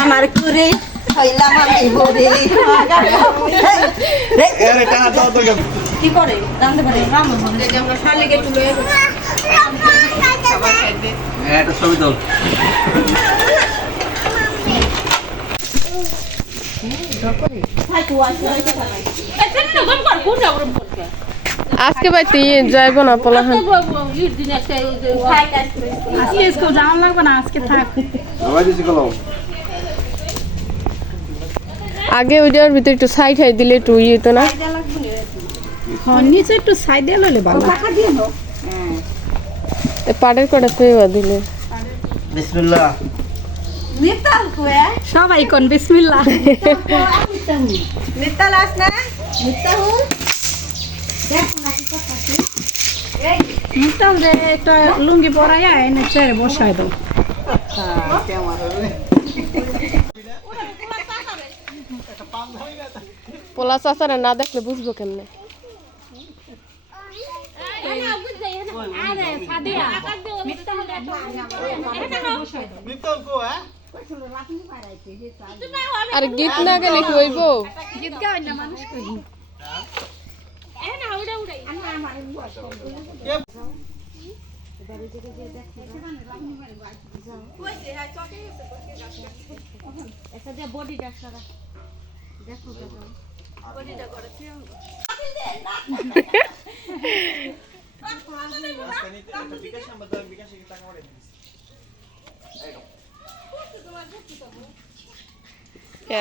আমার কুড়ি হইলাম আমি হরে এর এটা হাত দাও তো কেমন? কি করে? জানতে পারি হ্যাঁ এটা ছবি তোল আজকে বাইতে যাইব না পোলাহান আজকে স্কুল যাওয়ার লাগবে না আজকে থাক সবাই দিছি কলম আগে ওইটার ভিতরে একটু সাইড হাই দিলে একটু ইয়ে হতো না। হ্যাঁ, নিচে একটু সাইডে লইলে ভালো পাটের কটা ফেবা দিলে? বিসমিল্লাহ। সবাই কোন বিসমিল্লাহ? নিতাল আস না নিতাল যে একটা লুঙ্গি পরাইয়া এনে চেয়ারে বসাই দাও। পোলা চাচারা না দেখলে বুঝব কেমনে? আর গীত না গেলে কি হইব? গীত গাওয়াই না মানুষ কই?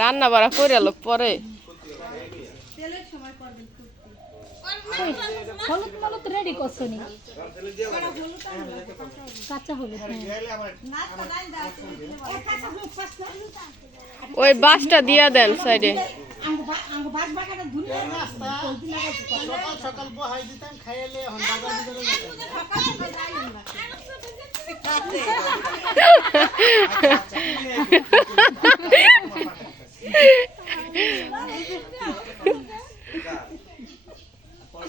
রান্না বাড়া করে লোক পরে। হলুদ মলুদ রেডি করছ নি কাঁচা হলুদ হ্যাঁ। ওই বাসটা দিয়া দেন সাইডে ওই চুলার দিকে যাও একটু দাঁড়াও। আরেকটা আরেকটা এ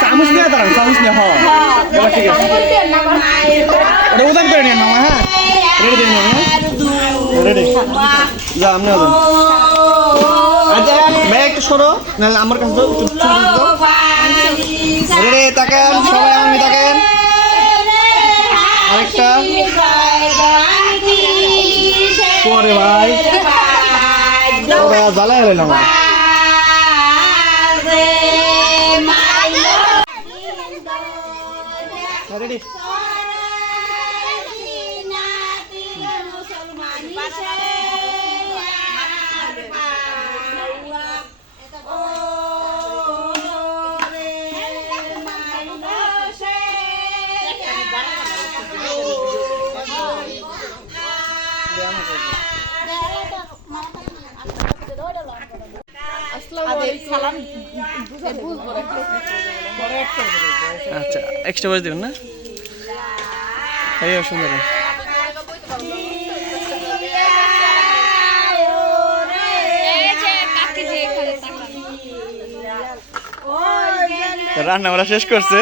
চামচ নিয়ে দাঁড়ান চামচ নিয়ে হ্যাঁ এবার ঠিক আছে উদান করে নিন মামা হ্যাঁ রেডি দিয়ে নিন হ্যাঁ রেডি যা আপনি আচ্ছা ভাই একটু সরো নাহলে আমার কাছে রেডি তাকান সবাই আমি তাকান আরেকটা পরে ভাই জ্বালায় রইলাম রেডি আচ্ছা এক্সট্রা বয়স দেবেন না? এই সুন্দর। রান্না আমরা শেষ করছে।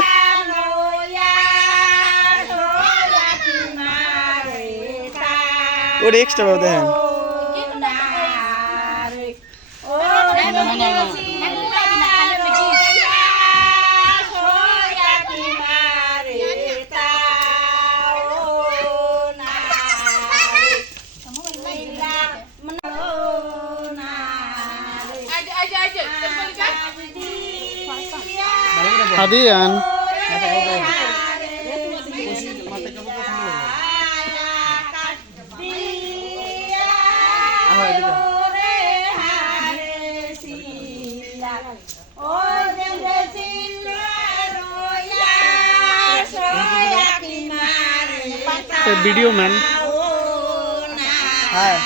ওটা এক্সট্রা দেখেন হাদিয়ান। ভিডিও ম্যান হ্যাঁ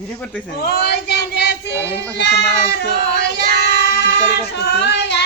ভিডিও করতেছে ওই যে রে আর এই পাশে তো মা আছে কি করে করতেছে।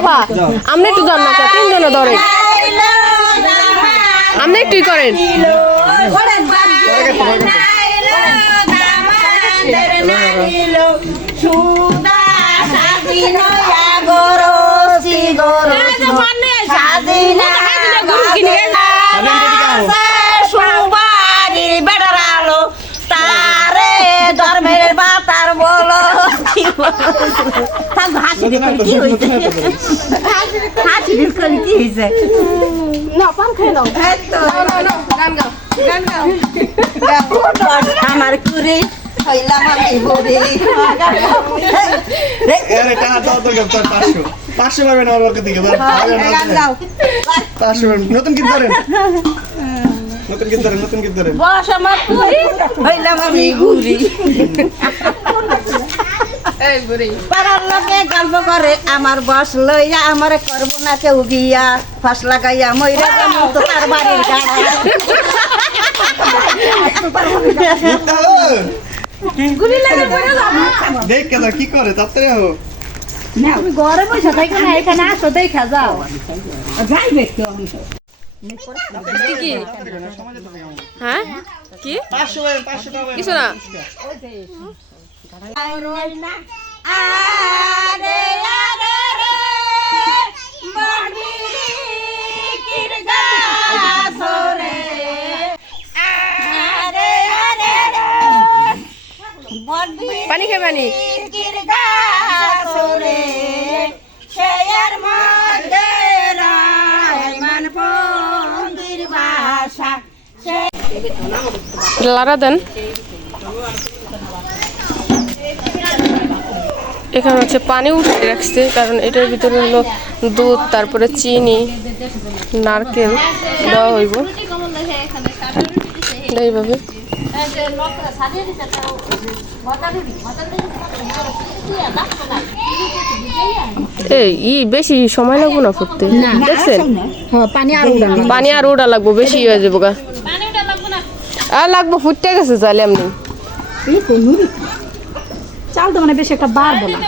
আপা আপনি একটু যান না তিনজনে না আপনি একটুই করেন। ধর্মের হাসি কি হয়েছে হাসি কি হয়েছে না পান খেয়ে দাও আমার কুড়ি হইলাম আমি বুড়ি আরে টাকা দাও তো তোর পাঁচশো পাঁচশো পাবেন আমার পক্ষ থেকে পাঁচশো পাবেন নতুন গীত ধরেন নতুন গীত ধরেন নতুন গীত ধরেন বস আমার হইলাম আমি বুড়ি পাড়ার লোকে গল্প করে আমার বস লইয়া আমার করব না কেউ বিয়া ফাঁস লাগাইয়া ময়রা তার বাড়ির দেখ কেন কি করে? তাড়াতাড়ি হো ঘরে বসে থাকি না এখানে আসো দেখা যাও। যাইবে কেউ কি হ্যাঁ? কি? কিছু না? পানি খেয়ে পানি। লারা দেন। এখানে হচ্ছে পানি উঠিয়ে রাখছে কারণ এটার ভিতরে হলো দুধ তারপরে চিনি নারকেল দেওয়া হইব। এইভাবে। এই ই বেশি সময় লাগবো না করতে? দেখছেন? পানি আর ওটা লাগবো। বেশি হয়ে যাব গা। আর লাগবো ফুটতে গেছে চাইলে এমনি। চাল তো মানে বেশি একটা বাড়বো না।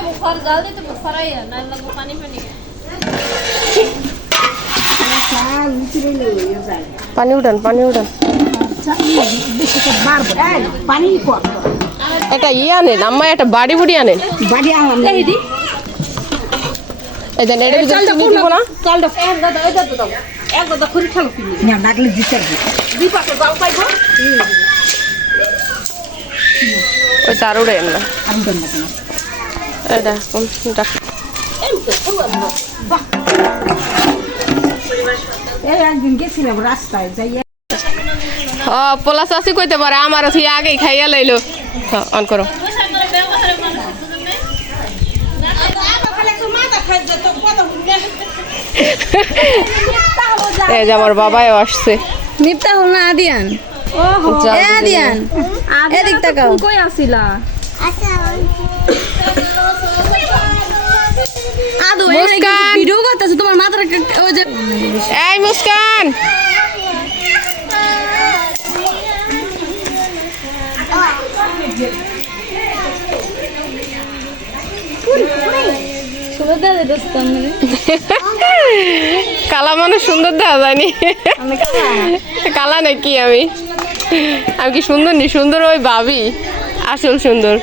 পানি উঠান পানি উঠান। একটা ইয়ে আনেন আম্মা একটা বাড়ি বুড়ি আনেন বাড়ি আনলাম এই দেন এটা ভিতরে চিনি দিব না? চালটা এক গাদা এই দাও দাও। এক গাদা খুরি খালো না নাগলে দিতে দুই পাশে জাল পাইবো। ওই তার উড়ে না এটা কোনটা পোলা চাষি কইতে পারে আমার তুই আগেই খাইয়া লাইলো। অন করো। এই যে আমার বাবাও আসছে। মিফতাহ না আদিয়ান? এ আদিয়ান এদিক তাকাও। কই আসিলা। আদু মুস্কান। ভিডিও করতেছে তোমার মাথার ওই যে এই মুস্কান। সুন্দর দাদা দোস্ত আমাদের কালা মানুষ সুন্দর দেখা যায়নি কালা নাকি আমি? আমি কি সুন্দর নি? সুন্দর ওই ভাবি। আসল সুন্দর।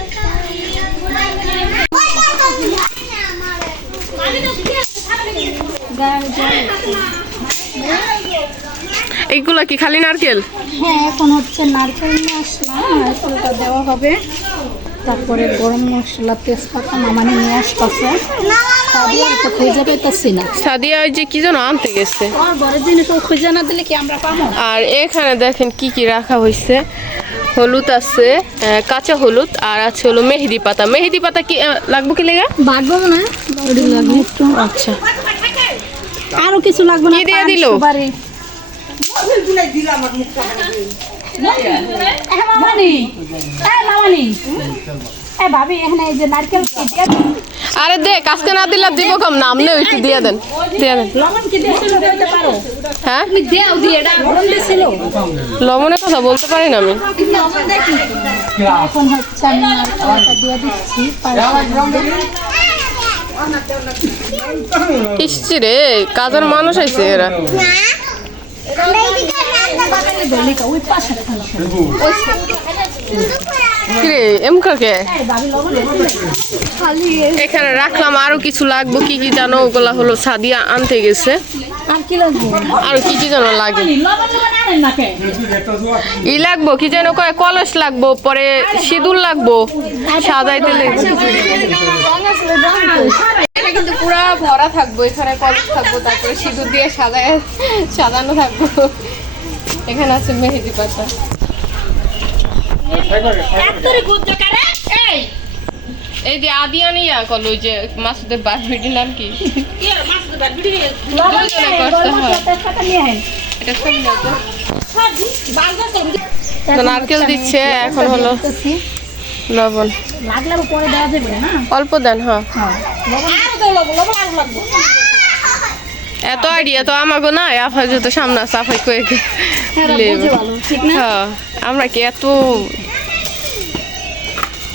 এইগুলা কি খালি নারকেল? হ্যাঁ এখন হচ্ছে নারকেল আসলাম। নারকেলটা দেওয়া হবে। তারপরে গরম মশলা, তেজপাতা মামানি নিয়ে আসতেছে। সাদিয়া ওই যে কি যেন আনতে গেছে। আর ঘরের জিনিস ও খুঁজে না দিলে কি আমরা পাবো আর এখানে দেখেন কি কি রাখা হয়েছে হলুদ আছে কাঁচা হলুদ আর আছে হলো মেহেদি পাতা। মেহেদি পাতা কি লাগবে কি লেগে? না আচ্ছা। আরও কিছু লাগবে না? কি দিয়ে দিলো? সুপারি। ভাবি এখানে এই যে নারকেল? আরে দে কাজকে না দিলে দিব কম নাম নেই একটু দিয়ে দেন দিয়ে দেন। লবণ কি পারো? হ্যাঁ? তুমি দেও দিয়ে এটা গরম দিয়েছিল। লবণের কথা বলতে পারি না আমি। এখন হচ্ছে আমি নারকেলটা দিয়ে দিচ্ছি ইসছি রে কাজের মানুষ আইছে এরা। ওই পাশে থাকছে। কিরে? এখানে রাখলাম আরও কিছু লাগবে কি কি জানো? ওগুলা হলো সাদিয়া আনতে গেছে। আর কি কি যেন লাগে। ই লাগবো কি যেন কয় কলস লাগবো পরে সিঁদুর লাগবো সাজাইতে লাগবে এটা কিন্তু পুরা ভরা থাকব এখানে কলস থাকব তারপরে সিঁদুর দিয়ে সাজানো থাকব। এখানে আছে মেহেদি পাতা। এই! যে আদিয়ানি ইয়া কল ওই যে মাসুদের ভিডির নাম কি? হয়। নিয়ে নারকেল দিচ্ছে এখন হলো। লবণ। লাগলে আবার পরে দেওয়া যাবে না? অল্প দেন হ্যাঁ। এত আইডিয়া তো আমাকে না আফাই যত সামনে আছে আফাই কয়ে হ্যাঁ বুঝে ভালো ঠিক না? হ্যাঁ আমরা কি এত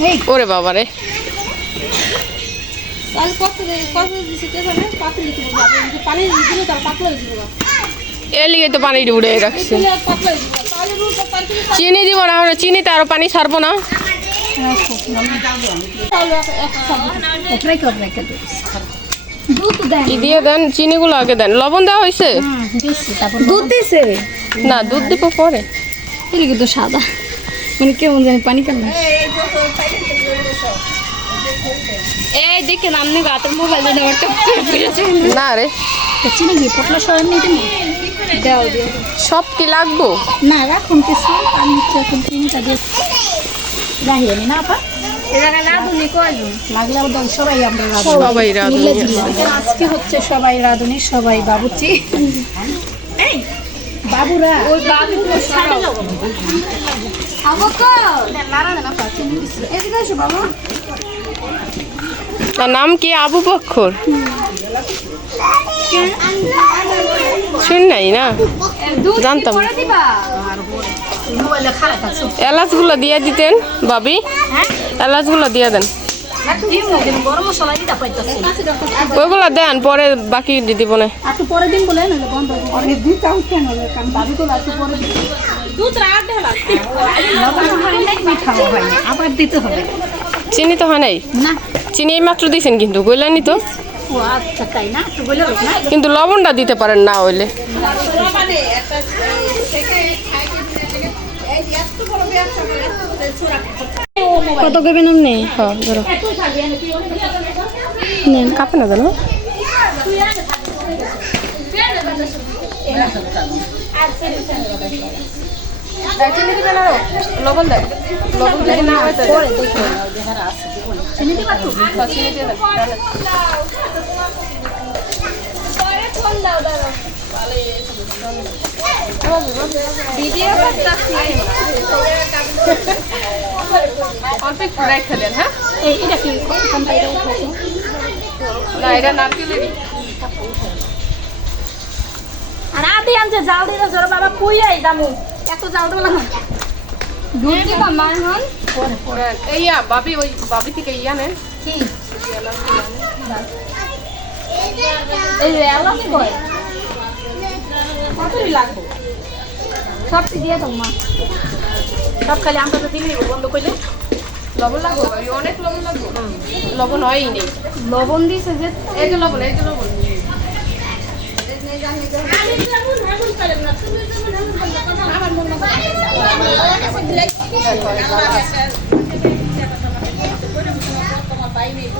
এই। ওরে বাবা রে তাহলে কত দে- কত দিছি কে জানে? পাতলা দিতে বলব আপনি পানি দিলে তার পাতলা হয়ে যাবে। এ লিগে তো পানি উড়ে রাখছে। চিনি দিব না আমরা চিনিতে আরও পানি ছাড়বো না। কি দিয়ে দেন? চিনিগুলো আগে দেন। লবণ দেওয়া হয়েছে? তারপর দুধ দিছে? না দুধ দিব পরে। এটা কিন্তু সাদা। মানে কেমন জানি পানি এই গাতের মোবাইল দিয়ে না রে। চিনি কি পটলা সরান নিতে দাও দিও। সব কি লাগবো? না রাখুন কিছু। আমি এখন চিনিটা দিয়ে রাহি না আপা। কয়জন সবাই আমরা সবাই রাঁধুনি আজকে হচ্ছে সবাই রাঁধুনি সবাই বাবুচি। এই বাবুরা। ওই বাবু সাথে যাব আবকা এদিকে এসো বাবা। তার নাম কি? আবু বক্ষর শুন নাই না? জানতাম মোবাইলে এলাচগুলো দিয়ে দিতেন ভাবি এলাচগুলো দিয়ে দেন। ওইগুলো দেন পরে বাকি দিব না। পরে দিন বলে চিনি তো হয় নাই? চিনি এই মাত্র দিয়েছেন কিন্তু বললেনি তো। কিন্তু লবণটা দিতে পারেন না হইলে। কত করবেন আপনি হ্যাঁ ধরো। নেন কাপে না চিনি আরও লবণ দেন লবণ যদি না হয় চিনি দিয়ে দেন ভিডিও অল্প একটু রেখে দেন হ্যাঁ এটা কি না এটা নারকেলেরই আর আদি আনছে জাল দিতে জোর বাবা পুই আই দামু এত জাল দেবো না দুধ দিবা মান হন এই ইয়া বাবি ওই বাবি থেকে ইয়া নেন কি এই এলাচ কয়? কতই লাগবে? সব দিয়ে দাও মা। সব খালি আমরা তো দিলেই বন্ধ করলে? লবণ লাগবে? অনেক লবণ লাগবে। লবণ হয়ই নেই। লবণ দিছে যে এই যে লবণ এই যে লবণ।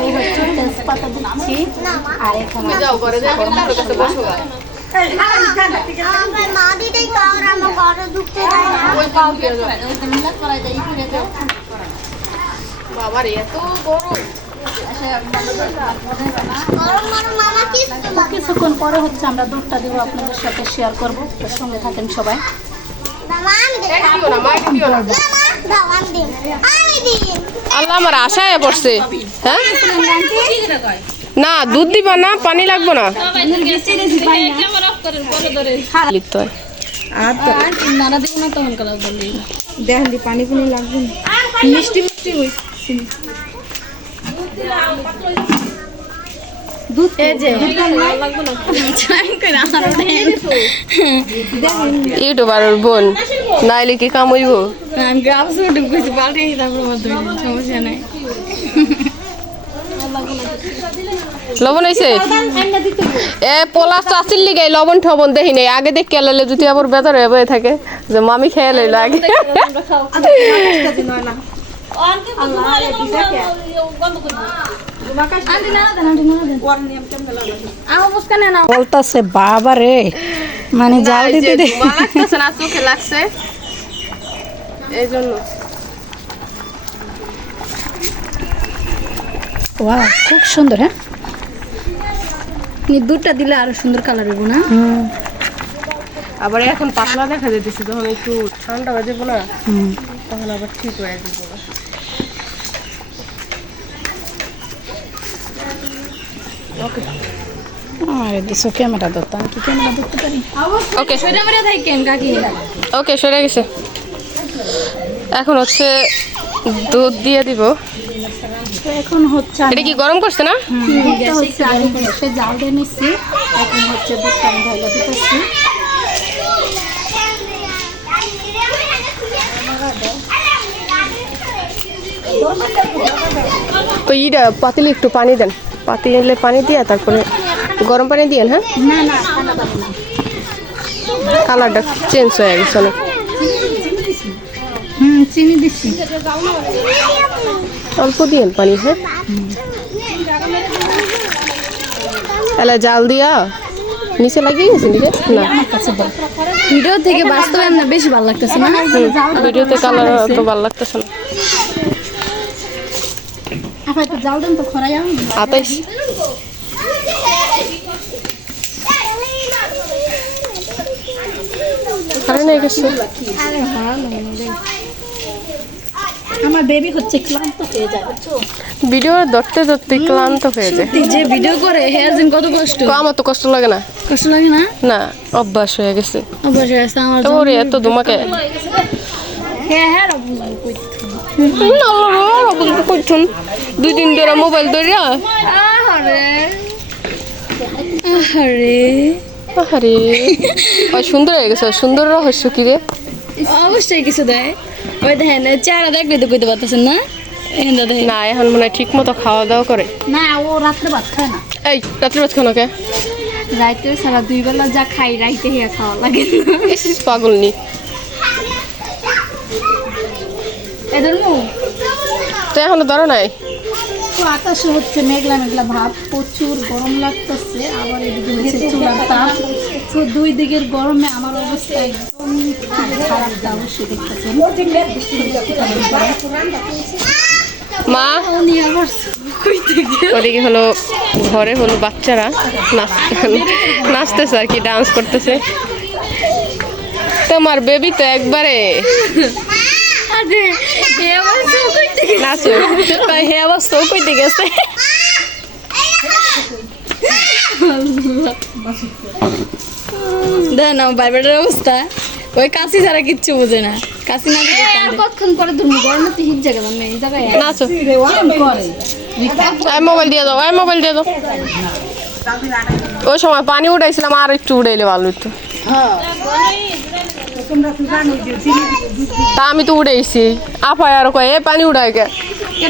এই হচ্ছে তেজপাতা দিচ্ছি। আর এখানে বাবার এত গরম। কিছুক্ষণ পরে হচ্ছে আমরা দুধটা দিব আপনাদের সাথে শেয়ার করব। সঙ্গে থাকেন সবাই। আল্লাহ আমার আশায় পড়ছে। হ্যাঁ? না, দুধ দিবা না, পানি লাগবো না। লিখতে পানি লাগবে মিষ্টি মিষ্টি যে ইউটিউবার বোন। নাইলে কি পাল্টে তারপর সমস্যা নাই। লবণ হয়েছে এ পলাশ চাষির লিগে লবণ ঠবণ দেখি নাই। আগে দেখ এলালে যদি আবার বেতর হয়ে বয়ে থাকে। যে মামি খেয়ে লইলো আগে। বলতাছে বাবা রে মানে জাল দিতে দে ধোঁয়া না চোখে লাগছে। এই জন্য। ওয়াও খুব সুন্দর হ্যাঁ? দুধটা দিলে আরও সুন্দর কালার হইব না? আবার এখন পাতলা দেখা যেতেছে যখন একটু ঠান্ডা হয়ে যাব না তখন আবার ঠিক হয়ে যাব আরে দিছো ক্যামেরা ধরতো কি ক্যামেরা ধরতে পারি? ওকে ওকে সরে গেছে। এখন হচ্ছে দুধ দিয়ে দিব। এখন হচ্ছে এটা কি গরম করছে না? হচ্ছে আগে জাল দিয়ে নিচ্ছি। এখন হচ্ছে দুধটা আমি ঢাইলা দিতেছি। ওই ইটা পাতিলে একটু পানি দেন। পাতিলে পানি দিয়ে তারপরে গরম পানি দিয়েন হ্যাঁ? কালারটা চেঞ্জ হয়ে গেছে অনেক। অল্প দিয়েন পানি হ্যাঁ? তাহলে জাল দিয়া নিচে লাগিয়ে গেছে নিচে না। ভিডিও থেকে বাস্তবে বেশি ভালো লাগতেছে না? ভিডিওতে কালার অত ভালো লাগতেছে না। জাল দেন তো খরাই হয়ে গেছে আমার বেবি হচ্ছে ক্লান্ত হয়ে যায় ভিডিও ধরতে ধরতে ক্লান্ত হয়ে যায়। যে ভিডিও করে হেয়ার দিন কত কষ্ট। আমার তো কষ্ট লাগে না। কষ্ট লাগে না? না অভ্যাস হয়ে গেছে। আমার এত তোমাকে হ্যাঁ হ্যাঁ করছুন দুই দিন ধরে মোবাইল ধরে আরে আরে সুন্দর হয়ে গেছে সুন্দর রহস্য কি রে? অবশ্যই কিছু দেয়। ওই দেখেন চেহারা দেখলে তো কইতে পারতেছেন না? না এখন মনে হয় ঠিক মতো খাওয়া দাওয়া করে। না ও রাত্রে ভাত খায় না। এই রাত্রে বাজ খানো কে? রাইতে সারা দুই বেলা যা খাই রাইতে হিয়া খাওয়া লাগে পাগল নি। এদের মুখ তো এখনও ধরো নাই? তো আকাশে হচ্ছে মেঘলা মেঘলা ভাব প্রচুর গরম লাগতেছে আবার এদিকে হচ্ছে চুলার তাপ। তো দুই দিকের গরমে আমার অবস্থা একদম খারাপ অবশ্যই দেখতেছেন মা? ওদিকে হলো ঘরে হলো বাচ্চারা নাচ নাচতেছে আর কি ডান্স করতেছে। তোমার বেবি তো একবারে আরে হে কইতে হে সব কইতে গেছে। দেখেন আমার বাইবেটার অবস্থা। ওই কাশি ছাড়া কিচ্ছু বোঝে না। কাশি না কতক্ষণ পরে তুমি গরমে তো হিট জায়গা এই জায়গায় নাচো। মোবাইল দিয়ে দাও এই মোবাইল দিয়ে দাও। ওই সময় পানি উঠাইছিলাম আর একটু উঠাইলে ভালো হতো তা আমি তো উড়েছি আপায় আর কয়ে এ পানি উড়াই গে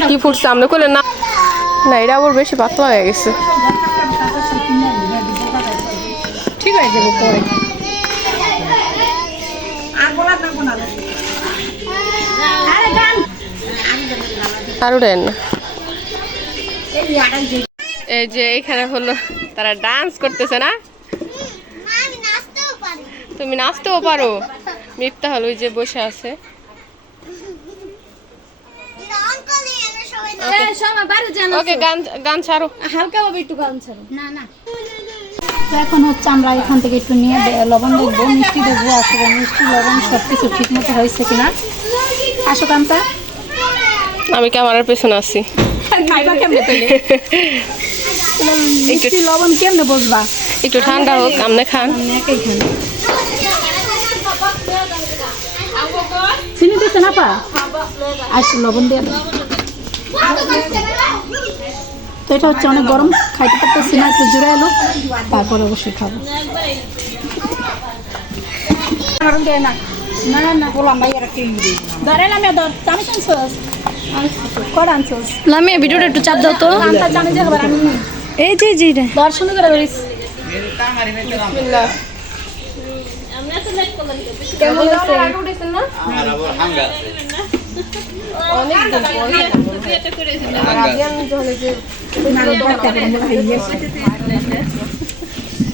কি ফুটছে? আমরা করলে না। না এটা আবার বেশি পাতলা হয়ে গেছে। ঠিক যাবে পরে। আর উড়েন না এই যে এখানে হলো তারা ডান্স করতেছে না আমি নাচতেও পারি। তুমি নাচতেও পারো। মিফতা হলো ওই যে বসে আছে। অঙ্কল এনে সবাই সবাই বাইরে যান ওকে গান গান ছাড়ো। হালকা একটু গান ছাড়ো। না না। তো এখন হচ্ছে আমরা এখান থেকে একটু নিয়ে লবণ দেখব মিষ্টি দেখব আসলে মিষ্টি লবণ সব কিছু ঠিক মতো হয়েছে কিনা। আসো কান্তা আমি ক্যামেরার পেছনে আছি। লবণ কেমনে বসবা? একটু ঠান্ডা হোক আমনে খান। একই খান। দিতে না পা আসো লবণ দিয়ে দাও তো এটা হচ্ছে অনেক গরম খাইতে পারতেছি না একটু জুড়ে এলো। তারপর অবশ্যই খাব। না না বললাম ভাই আর কি ধরে না ধর চামি আনছোস? কর আনছোস? লামিয়া ভিডিওটা একটু চাপ দাও তো। চামি যে এই যে দর্শন করে কেমন আছে? অনেক দিন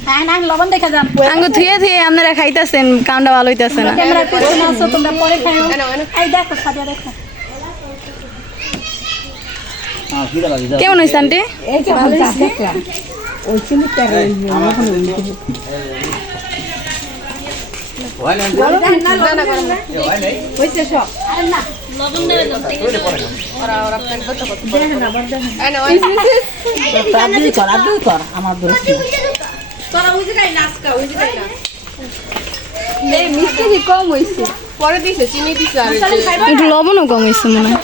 হ্যাঁ না লবণ দেখা যান আঙ্গু ধুয়ে ধুয়ে আপনারা খাইতেছেন কামটা ভালো হইতেছে না। ক্যামেরা পিছনে আছো তোমরা পরে খাইও দেখো সাদিয়া দেখো। কেমন হয়েছে আন্টি? হয়েছে কি কম হইছে পরে দিছে চিনি দিছে আর একটু লবণও কম হয়েছে মনে হয়